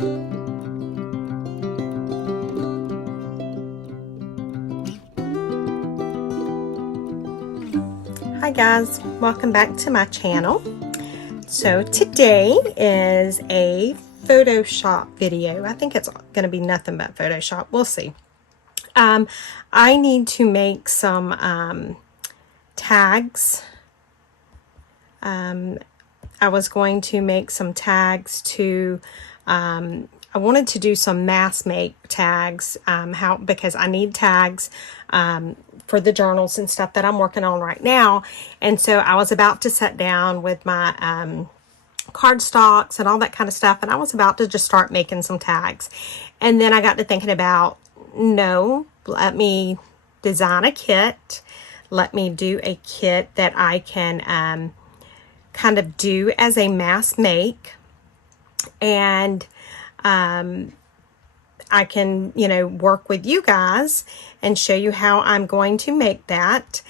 Hi guys, welcome back to my channel. So today is a Photoshop video. I think it's going to be nothing but Photoshop. We'll see. I need to make some tags. I was going to make some tags to I wanted to do some mass make tags because I need tags for the journals and stuff that I'm working on right now. And so I was about to sit down with my cardstocks and all that kind of stuff, and I was about to just start making some tags. And then I got to thinking about, no, let me design a kit. Let me do a kit that I can kind of do as a mass make, and I can, work with you guys and show you how I'm going to make that.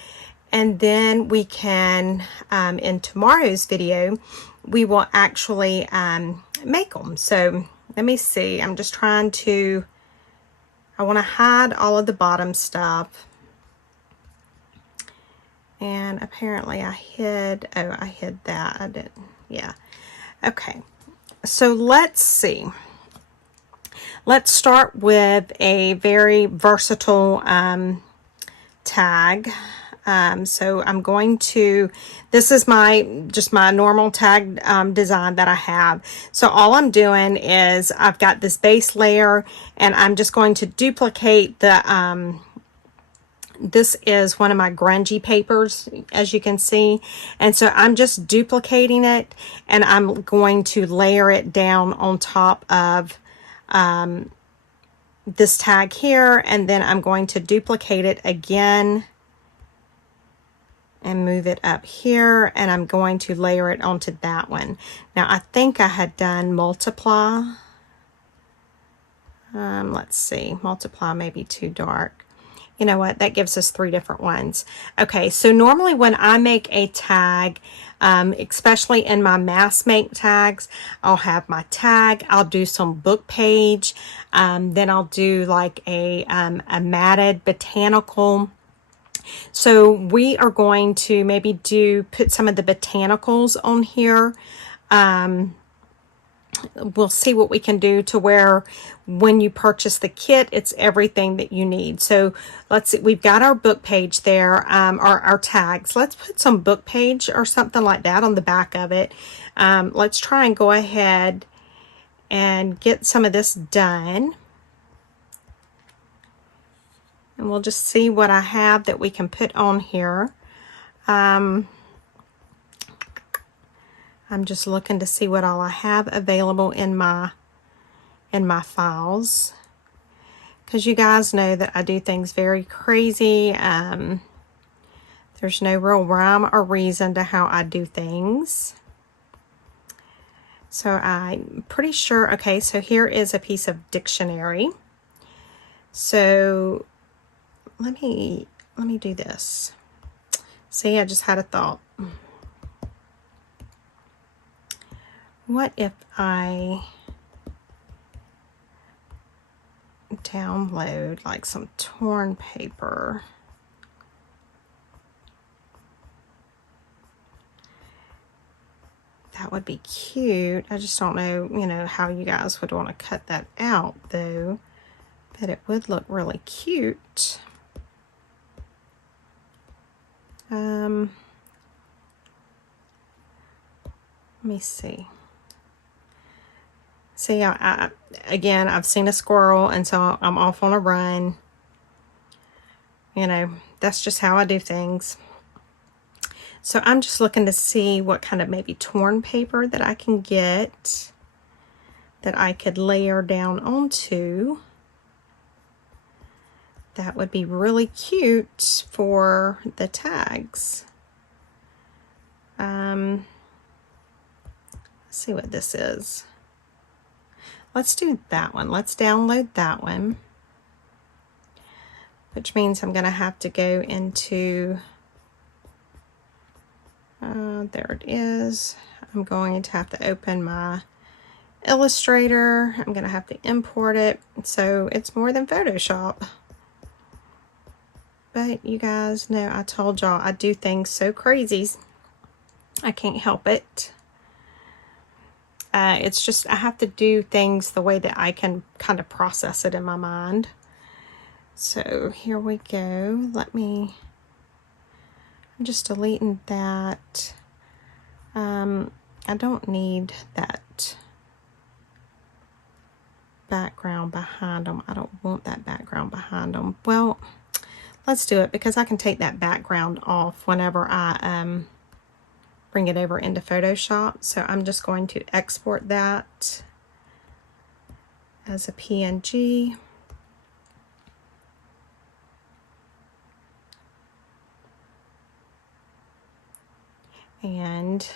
And then we can, in tomorrow's video, we will actually make them. So let me see. I'm just trying to, I want to hide all of the bottom stuff. And apparently I hid that. I didn't, yeah. Okay, so let's see. Let's start with a very versatile tag. So I'm going to, this is just my normal tag design that I have. So all I'm doing is I've got this base layer, and I'm just going to duplicate the, this is one of my grungy papers, as you can see. And so I'm just duplicating it, and I'm going to layer it down on top of this tag here, and then I'm going to duplicate it again and move it up here, and I'm going to layer it onto that one. Now I think I had done multiply. Let's see, multiply may be too dark. You know what, that gives us 3 different ones. Okay, so normally when I make a tag, especially in my mass make tags, I'll have my tag, I'll do some book page, then I'll do like a matted botanical. So we are going to maybe put some of the botanicals on here. We'll see what we can do to where when you purchase the kit, it's everything that you need. So let's see, we've got our book page there, our tags. Let's put some book page or something like that on the back of it. Let's try and go ahead and get some of this done. And we'll just see what I have that we can put on here. I'm just looking to see what all I have available in my files, because you guys know that I do things very crazy. There's no real rhyme or reason to how I do things. So I'm pretty sure, okay, so here is a piece of dictionary. So let me do this. See, I just had a thought. What if I download like some torn paper? That would be cute. I just don't know, how you guys would want to cut that out though, but it would look really cute. Let me see. See, again, I've seen a squirrel, and so I'm off on a run. That's just how I do things. So I'm just looking to see what kind of maybe torn paper that I can get that I could layer down onto. That would be really cute for the tags. Let's see what this is. Let's do that one. Let's download that one, which means I'm going to have to go into, there it is. I'm going to have to open my Illustrator. I'm going to have to import it. So it's more than Photoshop. But you guys know, I told y'all I do things so crazy. I can't help it. It's just I have to do things the way that I can kind of process it in my mind. So here we go. I'm just deleting that. I don't need that background behind them. I don't want that background behind them. Well, let's do it because I can take that background off whenever I bring it over into Photoshop. So I'm just going to export that as a PNG. And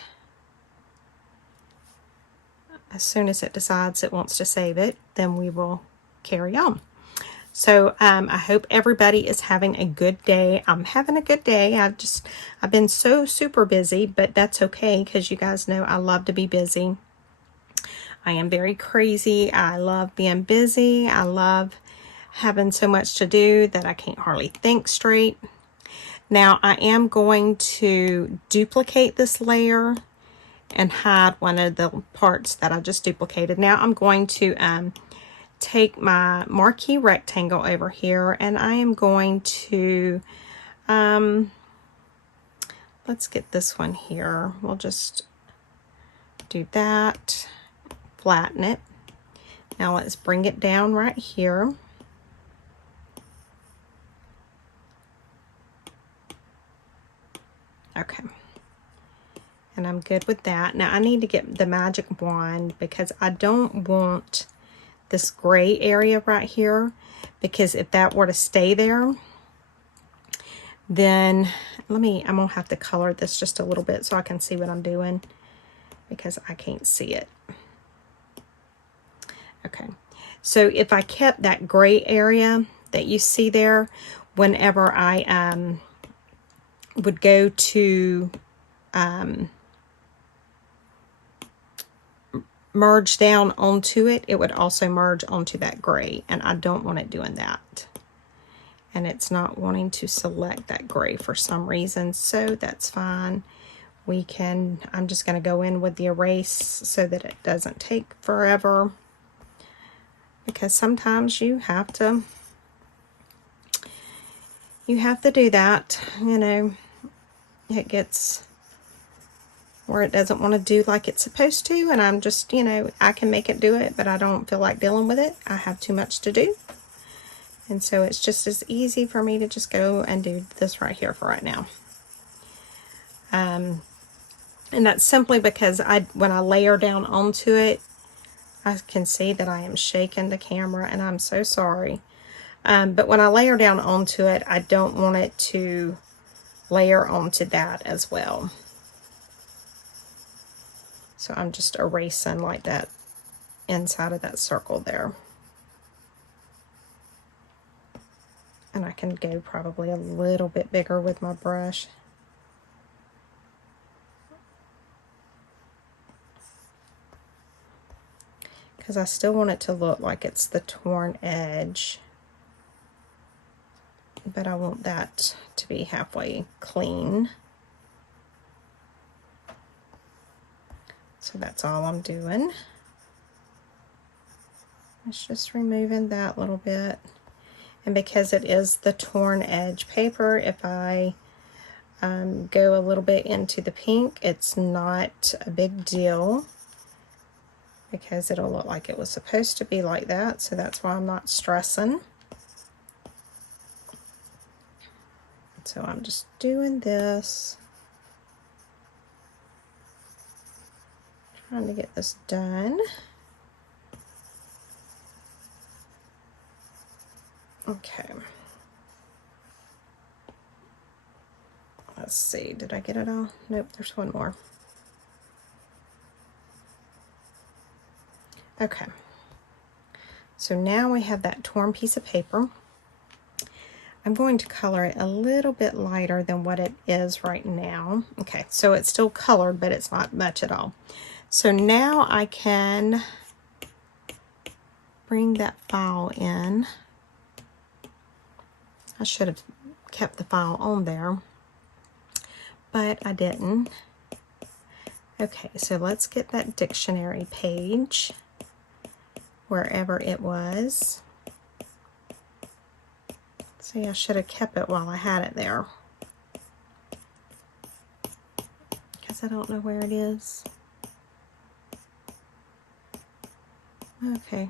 as soon as it decides it wants to save it, then we will carry on. So I hope everybody is having a good day. I'm having a good day. I've been so super busy, but that's okay because you guys know I love to be busy. I am very crazy. I love being busy. I love having so much to do that I can't hardly think straight. Now I am going to duplicate this layer and hide one of the parts that I just duplicated. Now I'm going to take my marquee rectangle over here and I am going to let's get this one here. We'll just do that, flatten it. Now let's bring it down right here. Okay. And I'm good with that. Now I need to get the magic wand because I don't want this gray area right here, because if that were to stay there, then I'm gonna have to color this just a little bit so I can see what I'm doing because I can't see it. Okay, so if I kept that gray area that you see there, whenever I would go to merge down onto it, it would also merge onto that gray, and I don't want it doing that. And it's not wanting to select that gray for some reason, so that's fine. I'm just going to go in with the erase so that it doesn't take forever, because sometimes you have to do that, you know. It gets where it doesn't want to do like it's supposed to, and I'm just, you know, I can make it do it, but I don't feel like dealing with it. I have too much to do, and so it's just as easy for me to just go and do this right here for right now. And that's simply because when I layer down onto it, I can see that I am shaking the camera, and I'm so sorry. But when I layer down onto it, I don't want it to layer onto that as well. So I'm just erasing like that inside of that circle there. And I can go probably a little bit bigger with my brush. Because I still want it to look like it's the torn edge. But I want that to be halfway clean. So that's all I'm doing. It's just removing that little bit. And because it is the torn edge paper, if I go a little bit into the pink, it's not a big deal, because it'll look like it was supposed to be like that. So that's why I'm not stressing. So I'm just doing this, trying to get this done. Okay. Let's see, did I get it all? Nope, there's one more. Okay. So now we have that torn piece of paper. I'm going to color it a little bit lighter than what it is right now. Okay, so it's still colored, but it's not much at all. So now I can bring that file in. I should have kept the file on there, but I didn't. Okay, so let's get that dictionary page wherever it was. See, I should have kept it while I had it there, because I don't know where it is. Okay.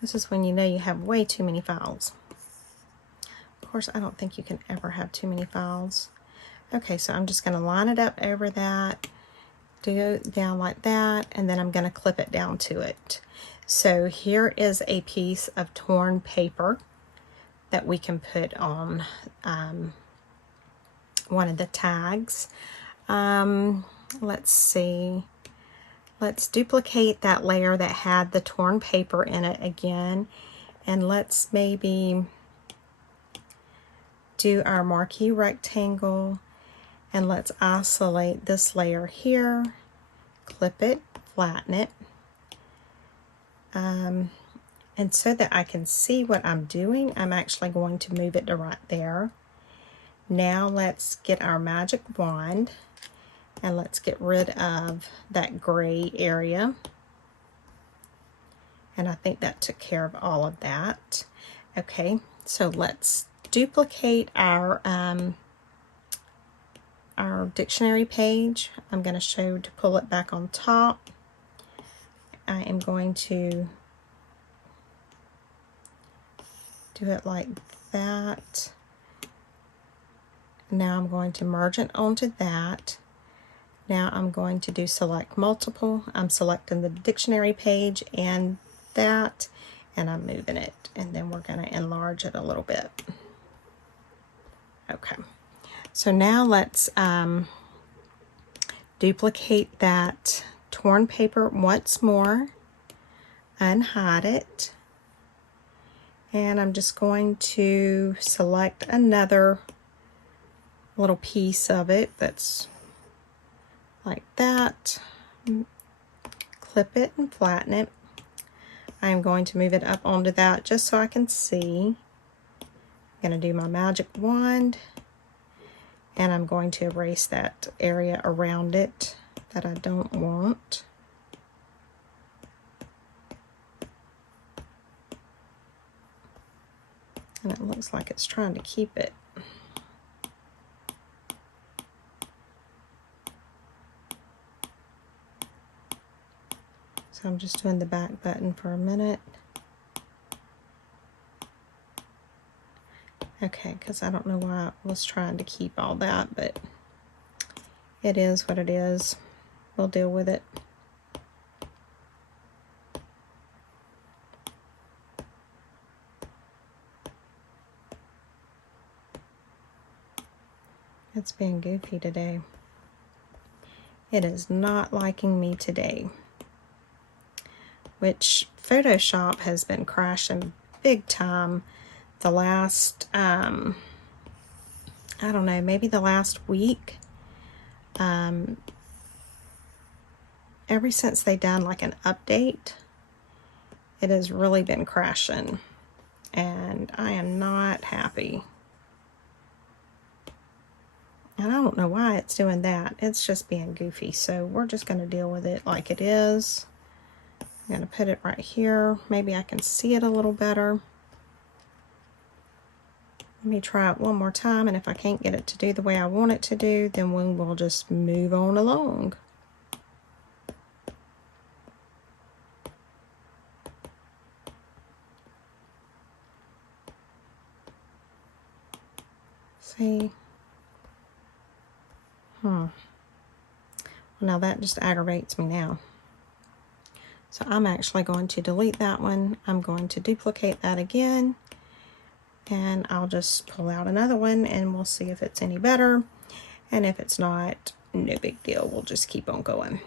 This is when you know you have way too many files. Of course, I don't think you can ever have too many files. Okay, so I'm just going to line it up over that, do it down like that, and then I'm going to clip it down to it. So here is a piece of torn paper that we can put on one of the tags. Let's see. Let's duplicate that layer that had the torn paper in it again, and let's maybe do our marquee rectangle, and let's isolate this layer here, clip it, flatten it, and so that I can see what I'm doing, I'm actually going to move it to right there. Now let's get our magic wand and let's get rid of that gray area. And I think that took care of all of that. Okay, so let's duplicate our dictionary page. I'm going to show to pull it back on top. I am going to do it like that. Now I'm going to merge it onto that. Now I'm going to do select multiple. I'm selecting the dictionary page and that, and I'm moving it, and then we're going to enlarge it a little bit. Okay, so now let's duplicate that torn paper once more, unhide it, and I'm just going to select another little piece of it that's like that, clip it and flatten it. I'm going to move it up onto that just so I can see. I'm going to do my magic wand, and I'm going to erase that area around it that I don't want. And it looks like it's trying to keep it. So I'm just doing the back button for a minute. Okay, because I don't know why I was trying to keep all that, but it is what it is. We'll deal with it. It's being goofy today. It is not liking me today, which Photoshop has been crashing big time the last, I don't know, maybe the last week. Ever since they done like an update, it has really been crashing, and I am not happy. And I don't know why it's doing that. It's just being goofy, so we're just going to deal with it like it is. I'm going to put it right here. Maybe I can see it a little better. Let me try it one more time, and if I can't get it to do the way I want it to do, then we will just move on along. See? Well, now that just aggravates me now. So I'm actually going to delete that one. I'm going to duplicate that again, and I'll just pull out another one, and we'll see if it's any better. And if it's not, no big deal. We'll just keep on going.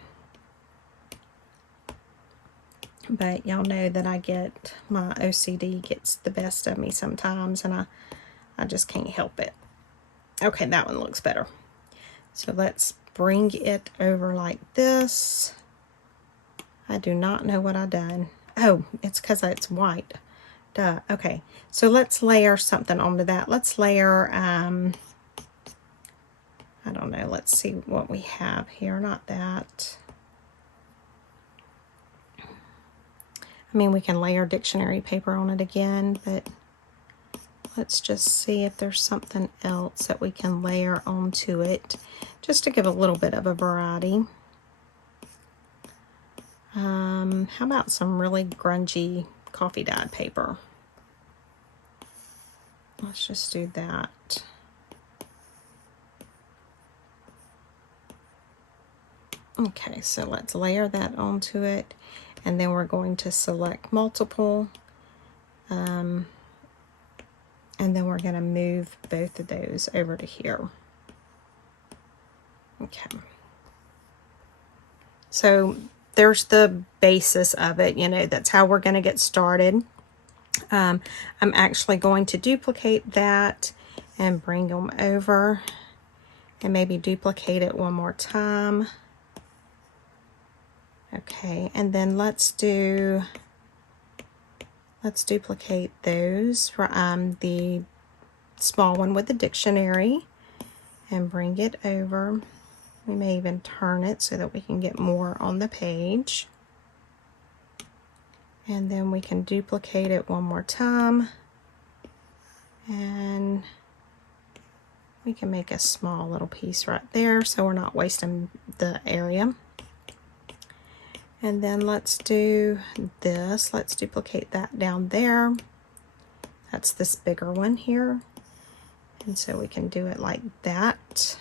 But y'all know that my OCD gets the best of me sometimes, and I just can't help it. Okay, that one looks better. So let's bring it over like this. I do not know what I've done. Oh, it's because it's white. Duh. Okay, so let's layer something onto that. Let's layer, I don't know, let's see what we have here. Not that. I mean, we can layer dictionary paper on it again, but let's just see if there's something else that we can layer onto it, just to give a little bit of a variety. How about some really grungy coffee dyed paper? Let's just do that. Okay, so let's layer that onto it, and then we're going to select multiple, and then we're going to move both of those over to here. Okay. So there's the basis of it, you know, that's how we're going to get started. I'm actually going to duplicate that and bring them over and maybe duplicate it one more time. Okay, and then let's duplicate those for the small one with the dictionary and bring it over. We may even turn it so that we can get more on the page. And then we can duplicate it one more time. And we can make a small little piece right there so we're not wasting the area. And then let's do this. Let's duplicate that down there. That's this bigger one here. And so we can do it like that,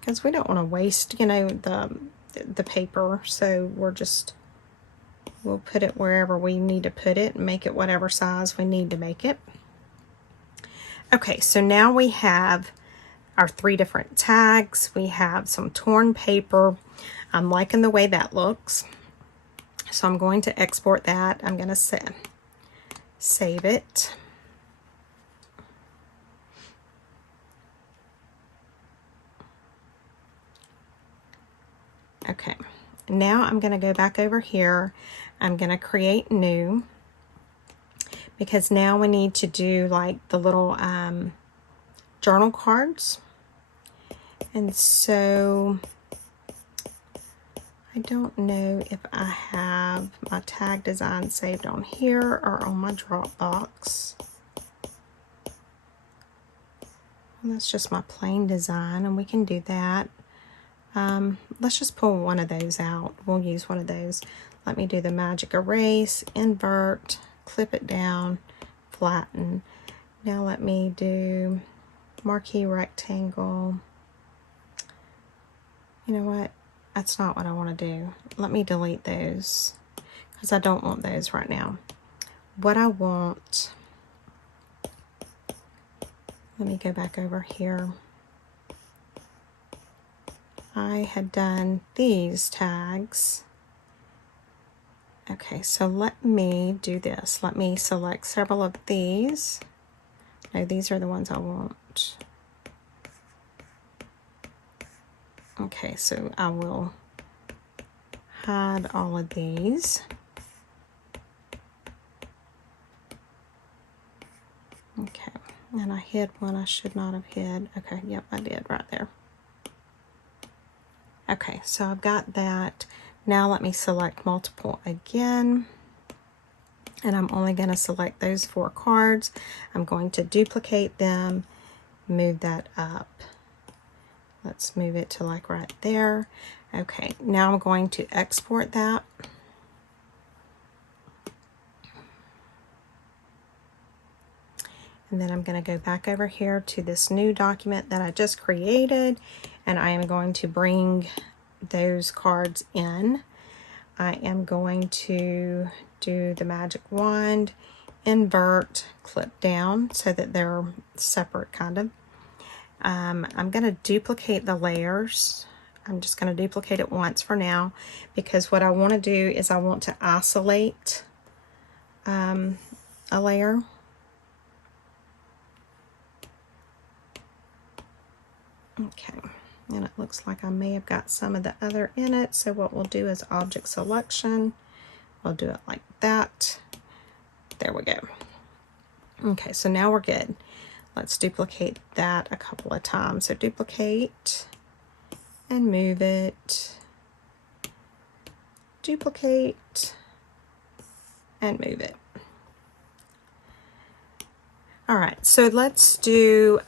because we don't want to waste, you know, the paper. So we'll put it wherever we need to put it and make it whatever size we need to make it. Okay, so now we have our 3 different tags. We have some torn paper. I'm liking the way that looks, so I'm going to export that. I'm going to save it. Okay, now I'm going to go back over here. I'm going to create new, because now we need to do like the little journal cards. And so I don't know if I have my tag design saved on here or on my Dropbox. And that's just my plain design, and we can do that. Let's just pull one of those out. We'll use one of those. Let me do the magic erase, invert, clip it down, flatten. Now let me do marquee rectangle. You know what? That's not what I want to do. Let me delete those, because I don't want those right now. What I want, let me go back over here. I had done these tags. Okay, so let me do this. Let me select several of these. No, these are the ones I want. Okay, so I will hide all of these. Okay, and I hid one I should not have hid. Okay, yep, I did right there. Okay, so I've got that. Now let me select multiple again. And I'm only going to select those 4 cards. I'm going to duplicate them, move that up. Let's move it to like right there. Okay, now I'm going to export that. And then I'm going to go back over here to this new document that I just created, and I am going to bring those cards in. I am going to do the magic wand, invert, clip down so that they're separate kind of. I'm going to duplicate the layers. I'm just going to duplicate it once for now, because what I want to do is I want to isolate a layer. Okay, and it looks like I may have got some of the other in it, so what we'll do is object selection. We'll do it like that. There we go. Okay, so now we're good. Let's duplicate that a couple of times. So duplicate and move it. Duplicate and move it. All right, so let's do,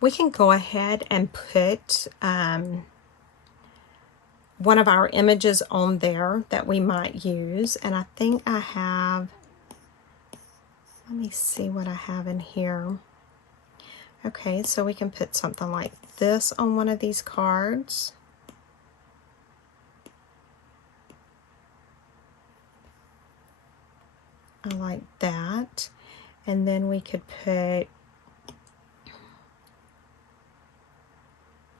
we can go ahead and put one of our images on there that we might use. And I think I have, let me see what I have in here. Okay, so we can put something like this on one of these cards. I like that. And then we could put,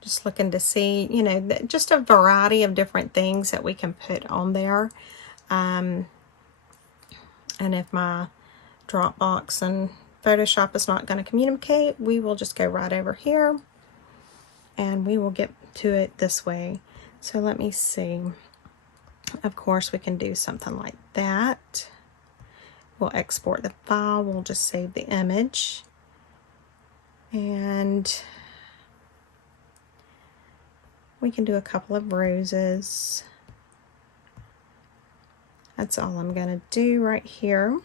just looking to see, you know, just a variety of different things that we can put on there. And if my Dropbox and Photoshop is not going to communicate, we will just go right over here and we will get to it this way. So let me see. Of course, we can do something like that. We'll export the file. We'll just save the image. And we can do a couple of roses. That's all I'm going to do right here.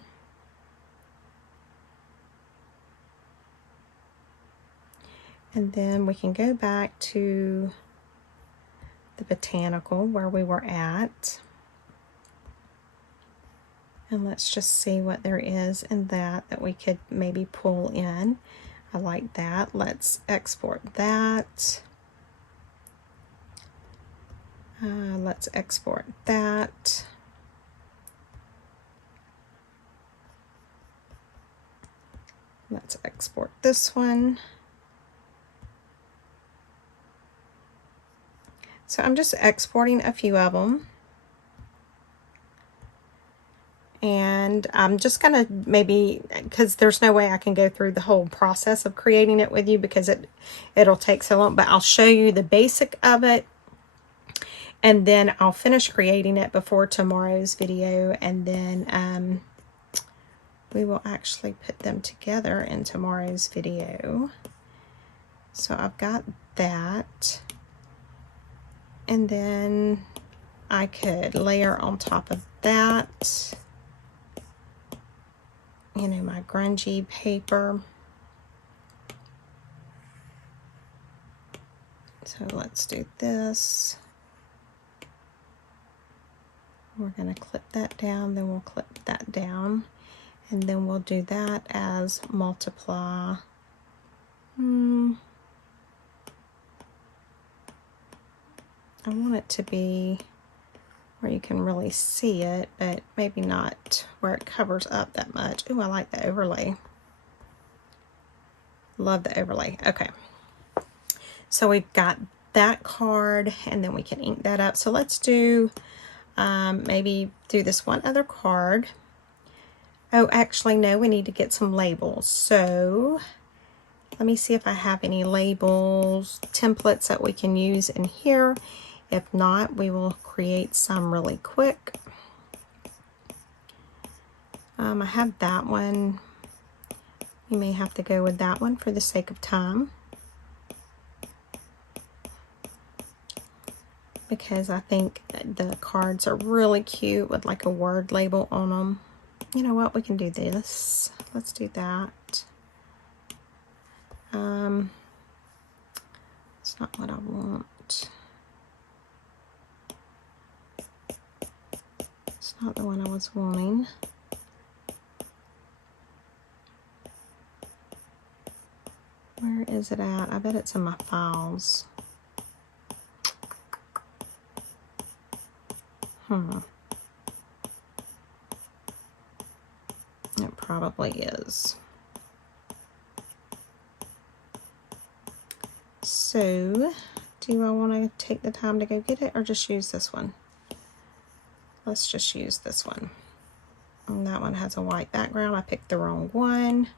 And then we can go back to the botanical where we were at. And let's just see what there is in that we could maybe pull in. I like that. Let's export that. Let's export that. Let's export this one. So I'm just exporting a few of them. And I'm just going to maybe, because there's no way I can go through the whole process of creating it with you because it'll take so long, but I'll show you the basic of it. And then I'll finish creating it before tomorrow's video. And then we will actually put them together in tomorrow's video. So I've got that. And then I could layer on top of that, you know, my grungy paper. So let's do this. We're going to clip that down, then we'll clip that down, and then we'll do that as multiply. I want it to be where you can really see it, but maybe not where it covers up that much. Ooh, I like the overlay. Love the overlay. Okay. So we've got that card, and then we can ink that up. So let's do, maybe do this one other card. Oh, actually, no, we need to get some labels. So let me see if I have any labels, templates that we can use in here. If not, we will create some really quick. I have that one. You may have to go with that one for the sake of time, because I think the cards are really cute with like a word label on them. You know what? We can do this. Let's do that. It's not what I want. It's not the one I was wanting. Where is it at? I bet it's in my files. It probably is. So, do I want to take the time to go get it or just use this one? Let's just use this one. And that one has a white background. I picked the wrong one.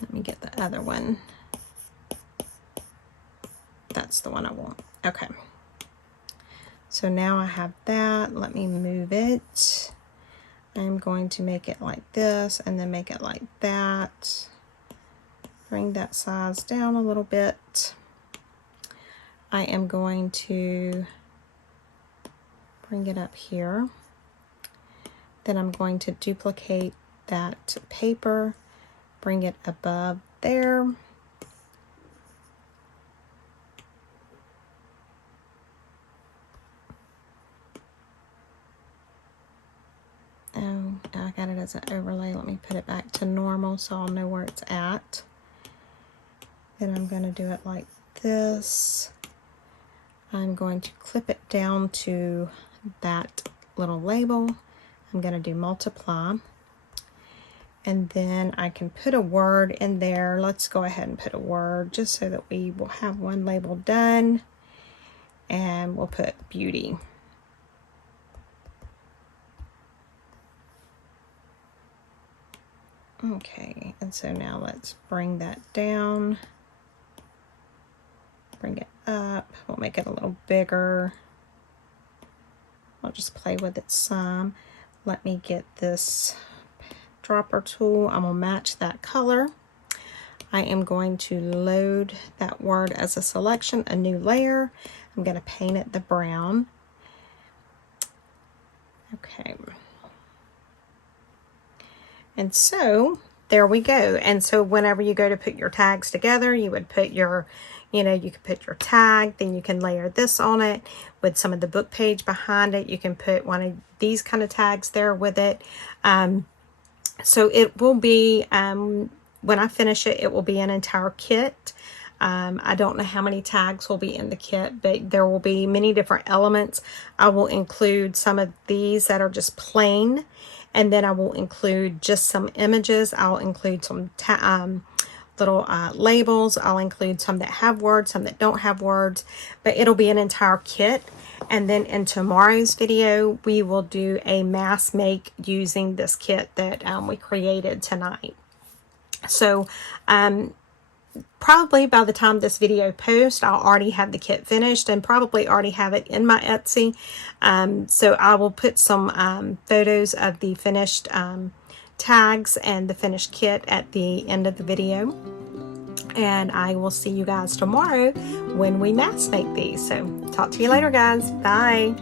Let me get the other one. That's the one I want. Okay. So now I have that. Let me move it. I'm going to make it like this and then make it like that. Bring that size down a little bit. I am going to bring it up here. Then I'm going to duplicate that paper, bring it above there. Oh, I got it as an overlay. Let me put it back to normal so I'll know where it's at. Then I'm going to do it like this. I'm going to clip it down to that little label. I'm going to do multiply. And then I can put a word in there. Let's go ahead and put a word just so that we will have one label done. And we'll put beauty. Okay, and so now let's bring that down. Bring it up. We'll make it a little bigger. I'll just play with it some. Let me get this dropper tool. I'm going to match that color. I am going to load that word as a selection, a new layer. I'm going to paint it the brown. Okay. And so there we go. And so whenever you go to put your tags together, you would put your, you could put your tag, then you can layer this on it with some of the book page behind it. You can put one of these kind of tags there with it. So it will be, when I finish it, it will be an entire kit. I don't know how many tags will be in the kit, but there will be many different elements. I will include some of these that are just plain, and then I will include just some images. I'll include some little labels. I'll include some that have words, some that don't have words, but it'll be an entire kit. And then in tomorrow's video, we will do a mass make using this kit that we created tonight. So probably by the time this video posts, I'll already have the kit finished and probably already have it in my Etsy. So I will put some photos of the finished tags and the finished kit at the end of the video. And I will see you guys tomorrow when we mass make these. So talk to you later, guys. Bye.